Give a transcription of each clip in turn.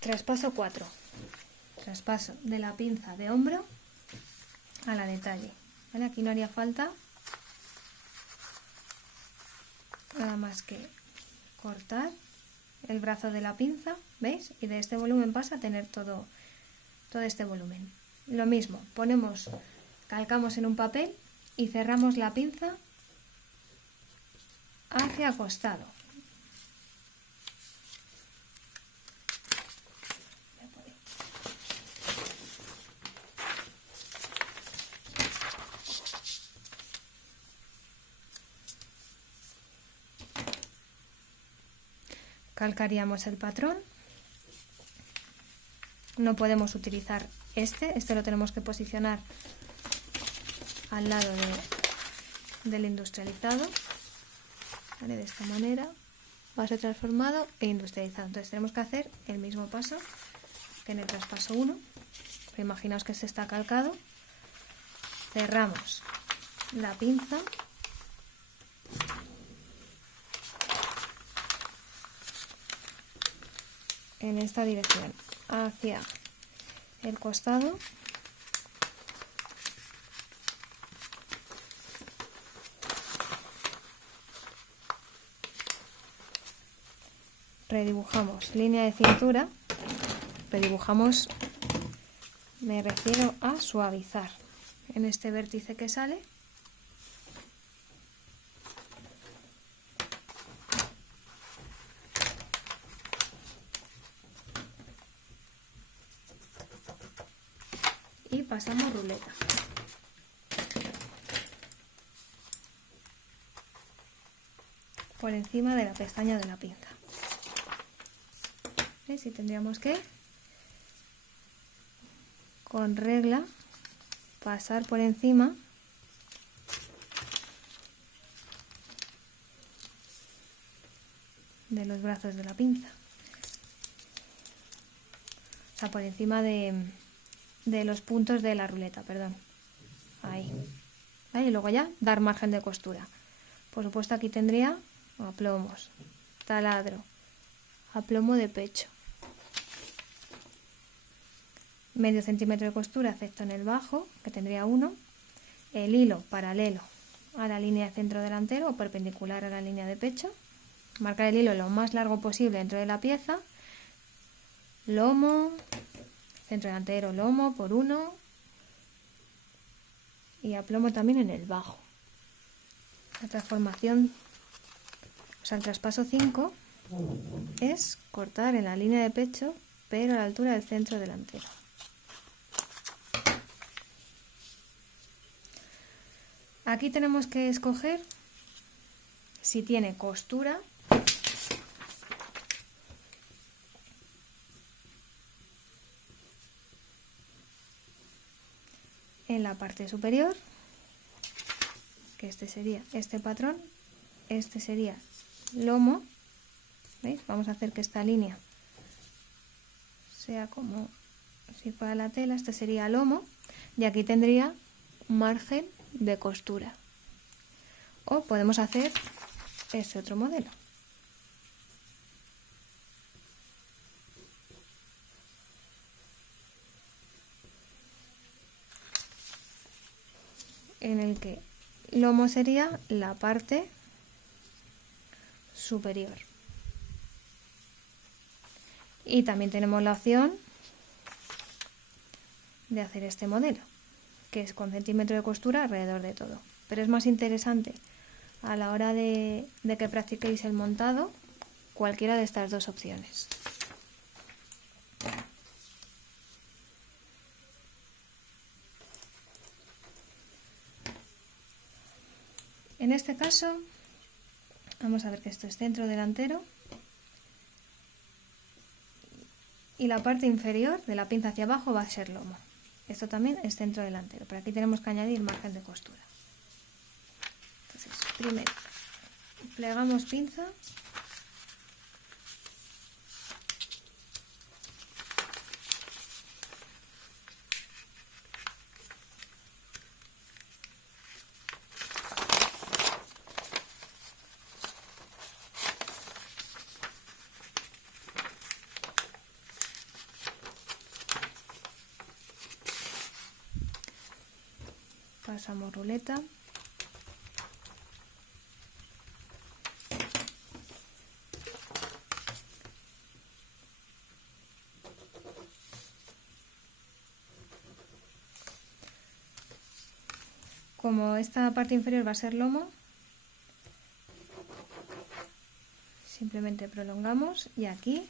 Traspaso 4. Traspaso de la pinza de hombro a la de talle. ¿Vale? Aquí no haría falta nada más que cortar el brazo de la pinza, ¿veis? Y de este volumen pasa a tener todo este volumen. Lo mismo, calcamos en un papel y cerramos la pinza hacia costado. Calcaríamos el patrón. No podemos utilizar este lo tenemos que posicionar al lado del industrializado, ¿vale? De esta manera va a ser transformado e industrializado. Entonces tenemos que hacer el mismo paso que en el traspaso 1. Imaginaos que este está calcado, cerramos la pinza en esta dirección hacia el costado, redibujamos línea de cintura, me refiero a suavizar en este vértice que sale, y pasamos ruleta. Por encima de la pestaña de la pinza. ¿Veis? Y tendríamos que, con regla, pasar por encima de los brazos de la pinza. O sea, por encima de los puntos de la ruleta, perdón. Ahí. ¿Vale? Y luego ya dar margen de costura. Por supuesto aquí tendría aplomos, taladro, aplomo de pecho. Medio centímetro de costura excepto en el bajo, que tendría 1. El hilo paralelo a la línea de centro delantero o perpendicular a la línea de pecho. Marcar el hilo lo más largo posible dentro de la pieza. Lomo, centro delantero, lomo por 1 y aplomo también en el bajo. La transformación, o sea, el traspaso 5 es cortar en la línea de pecho, pero a la altura del centro delantero. Aquí tenemos que escoger si tiene costura en la parte superior, que este sería este patrón, este sería lomo, ¿veis? Vamos a hacer que esta línea sea como si fuera la tela, este sería lomo, y aquí tendría margen de costura. O podemos hacer este otro modelo. En el que lomo sería la parte superior. Y también tenemos la opción de hacer este modelo, que es con centímetro de costura alrededor de todo. Pero es más interesante a la hora de que practiquéis el montado cualquiera de estas dos opciones. En este caso, vamos a ver que esto es centro delantero y la parte inferior de la pinza hacia abajo va a ser lomo. Esto también es centro delantero, pero aquí tenemos que añadir margen de costura. Entonces, primero, plegamos pinza. Pasamos ruleta. Como esta parte inferior va a ser lomo, simplemente prolongamos y aquí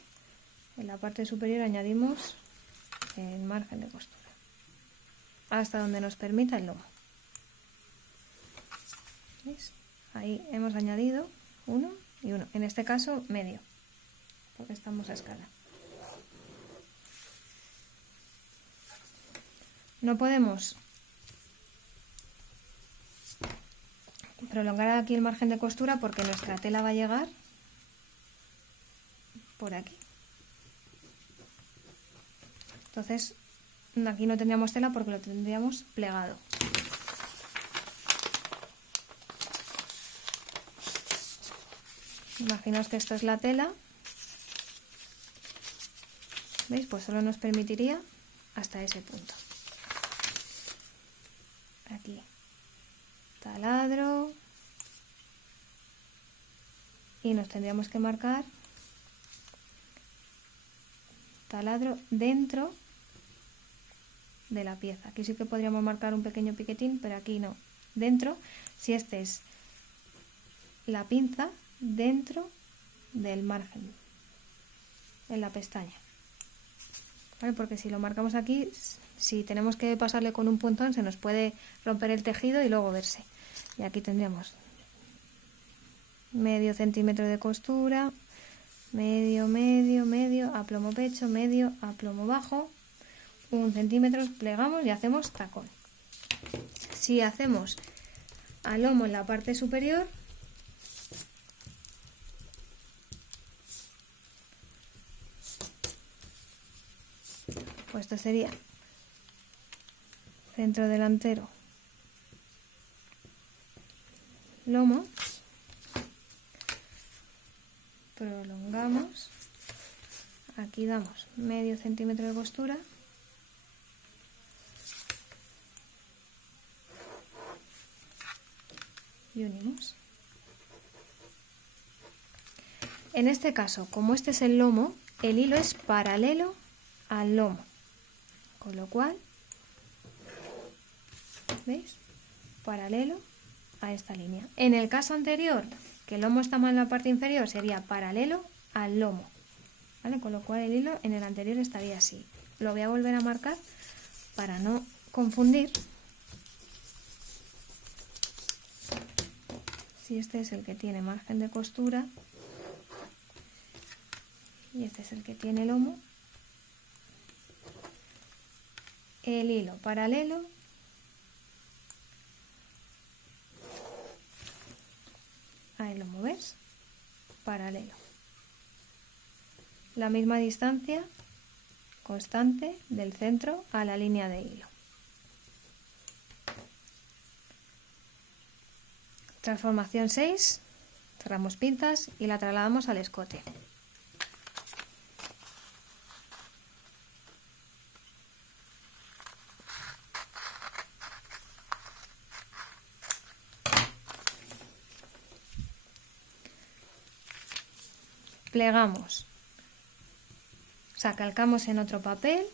en la parte superior añadimos el margen de costura hasta donde nos permita el lomo. ¿Veis? Ahí hemos añadido uno y uno, en este caso medio, porque estamos a escala. No podemos prolongar aquí el margen de costura porque nuestra tela va a llegar por aquí. Entonces aquí no tendríamos tela porque lo tendríamos plegado. Imaginaos que esto es la tela. ¿Veis? Pues solo nos permitiría hasta ese punto. Aquí taladro y nos tendríamos que marcar taladro dentro de la pieza. Aquí sí que podríamos marcar un pequeño piquetín, pero aquí no. Dentro, si este es la pinza, dentro del margen, en la pestaña. ¿Vale? Porque si lo marcamos aquí, si tenemos que pasarle con un punzón, se nos puede romper el tejido y luego verse. Y aquí tendríamos medio centímetro de costura, medio, a plomo pecho, medio, a plomo bajo, 1 centímetro, plegamos y hacemos tacón. Si hacemos al lomo en la parte superior, pues esto sería centro delantero, lomo, prolongamos, aquí damos medio centímetro de costura y unimos. En este caso, como este es el lomo, el hilo es paralelo al lomo, con lo cual, ¿veis? Paralelo a esta línea. En el caso anterior, que el lomo está más en la parte inferior, sería paralelo al lomo, ¿vale? Con lo cual el hilo en el anterior estaría así. Lo voy a volver a marcar para no confundir. Si este es el que tiene margen de costura y este es el que tiene lomo, el hilo paralelo al lomo, ¿ves? Paralelo. La misma distancia constante del centro a la línea de hilo. Transformación 6, cerramos pinzas y la trasladamos al escote. Plegamos, o sea, calcamos en otro papel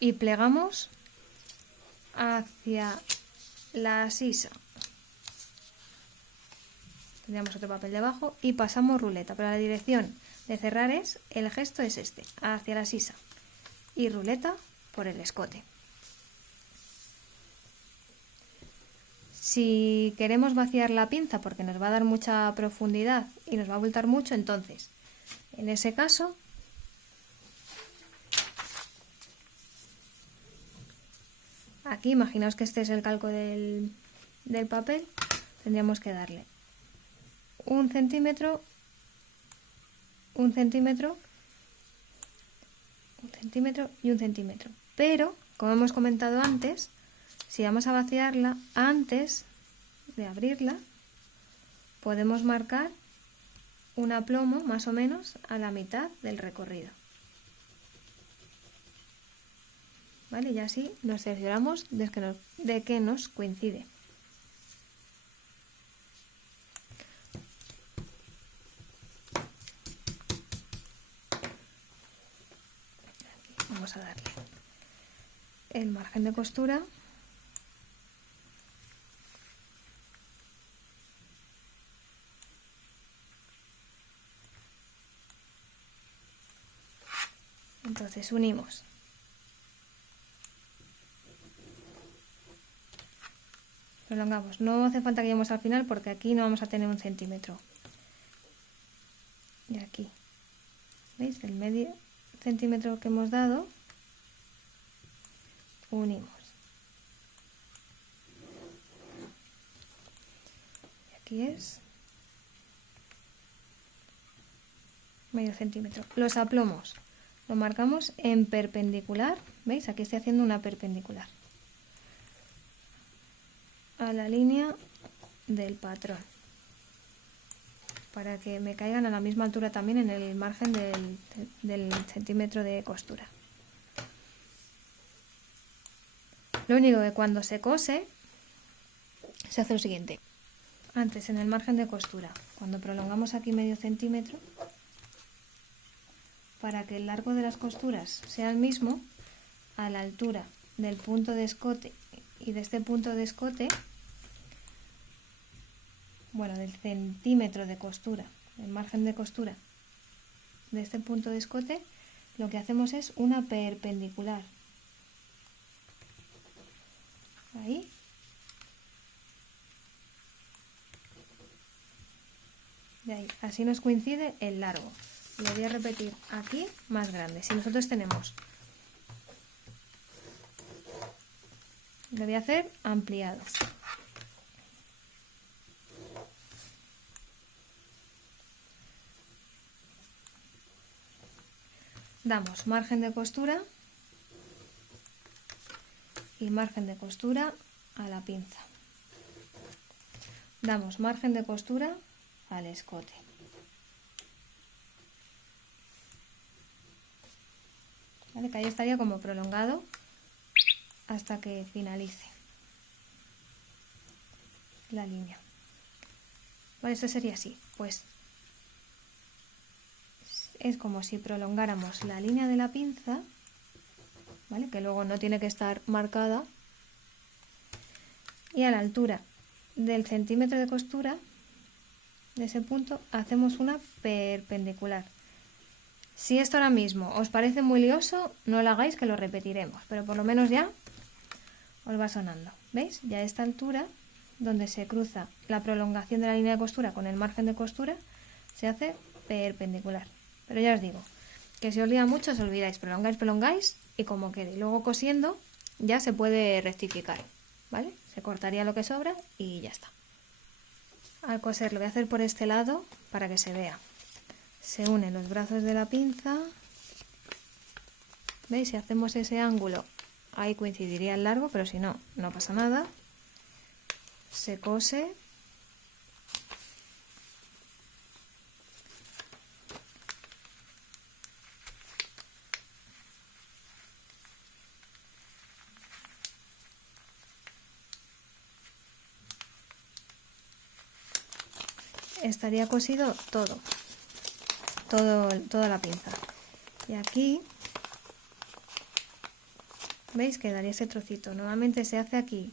y plegamos hacia la sisa. Tendríamos otro papel debajo y pasamos ruleta, pero la dirección de cerrar el gesto es este, hacia la sisa, y ruleta por el escote. Si queremos vaciar la pinza porque nos va a dar mucha profundidad y nos va a abultar mucho, entonces, en ese caso, aquí imaginaos que este es el calco del papel, tendríamos que darle 1 centímetro, 1 centímetro, 1 centímetro y 1 centímetro. Pero, como hemos comentado antes, si vamos a vaciarla, antes de abrirla, podemos marcar un aplomo más o menos a la mitad del recorrido. ¿vale? Y así nos cercioramos de que nos coincide. Aquí vamos a darle el margen de costura. Entonces unimos. Prolongamos. No hace falta que lleguemos al final porque aquí no vamos a tener 1 centímetro. Y aquí, ¿veis? El medio centímetro que hemos dado, unimos. Y aquí es medio centímetro. Los aplomos lo marcamos en perpendicular, ¿veis? Aquí estoy haciendo una perpendicular a la línea del patrón para que me caigan a la misma altura también en el margen del centímetro de costura. Lo único que cuando se cose se hace lo siguiente. Antes en el margen de costura, cuando prolongamos aquí medio centímetro, para que el largo de las costuras sea el mismo, a la altura del punto de escote y de este punto de escote, bueno, del centímetro de costura, el margen de costura de este punto de escote, lo que hacemos es una perpendicular. Ahí. De ahí. Así nos coincide el largo. Lo voy a repetir aquí más grande. Si nosotros tenemos, lo voy a hacer ampliado. Damos margen de costura y margen de costura a la pinza. Damos margen de costura al escote. ¿Vale? Que ahí estaría como prolongado hasta que finalice la línea. Vale, esto sería así. Pues es como si prolongáramos la línea de la pinza, ¿vale? Que luego no tiene que estar marcada, y a la altura del centímetro de costura de ese punto hacemos una perpendicular. Si esto ahora mismo os parece muy lioso, no lo hagáis, que lo repetiremos, pero por lo menos ya os va sonando. ¿Veis? Ya a esta altura, donde se cruza la prolongación de la línea de costura con el margen de costura, se hace perpendicular. Pero ya os digo, que si os lía mucho os olvidáis, prolongáis y como quede. Y luego cosiendo ya se puede rectificar, ¿vale? Se cortaría lo que sobra y ya está. Al coser lo voy a hacer por este lado para que se vea. Se unen los brazos de la pinza. ¿Veis? Si hacemos ese ángulo, ahí coincidiría el largo, pero si no, no pasa nada. Se cose. Estaría cosido toda la pinza. Y aquí, ¿veis? Quedaría ese trocito. Normalmente se hace aquí